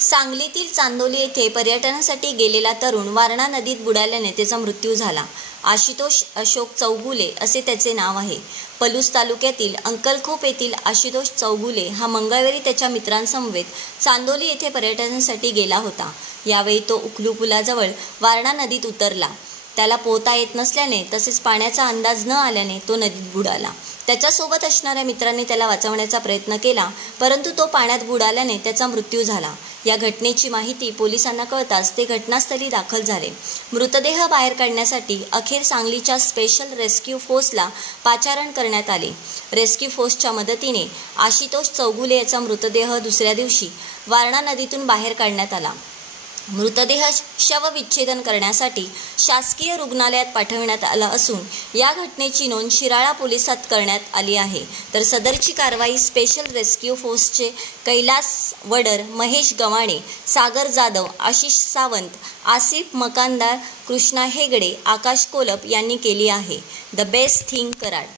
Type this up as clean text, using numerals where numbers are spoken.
सांगलीतील चांदोली येथे पर्यटनासाठी गेलेला तरुण वारणा नदीत बुडाल्याने त्याचा मृत्यू झाला. आशुतोष अशोक चौगुले असे त्याचे नाव आहे. पलूस तालुक्यातील अंकलखोप येथील आशुतोष चौगुले हा मंगळवारी त्याच्या मित्रांसमवेत चांदोली येथे पर्यटनासाठी गेला होता. यावेळी तो उखलू पुलाजवळ वारणा नदीत उतरला. त्याला पोहता येत नसल्याने तसेच पाण्याचा अंदाज न आल्याने तो नदीत बुडाला. त्याच्यासोबत असणाऱ्या मित्रांनी त्याला वाचवण्याचा प्रयत्न केला, परंतु तो पाण्यात बुडाल्याने त्याचा मृत्यू झाला. या घटनेची माहिती पोलिसांना कळताच ते घटनास्थळी दाखल झाले. मृतदेह बाहेर काढण्यासाठी अखेर सांगलीच्या स्पेशल रेस्क्यू फोर्सला पाचारण करण्यात आले. रेस्क्यू फोर्सच्या मदतीने आशुतोष चौगुले याचा मृतदेह दुसऱ्या दिवशी वारणा नदीतून बाहेर काढण्यात आला. मृतदेह शवविच्छेदन करण्यासाठी शासकीय रुग्णालयात पाठविण्यात आला असून या घटनेची नोंद शिराळा पोलिसात करण्यात आली आहे. तर सदरची कारवाई स्पेशल रेस्क्यू फोर्सचे कैलास वडर, महेश गव्हाणे, सागर जाधव, आशिष सावंत, आसिफ मकानदार, कृष्णा हेगडे, आकाश कोलप यांनी केली आहे. The best thing Karad.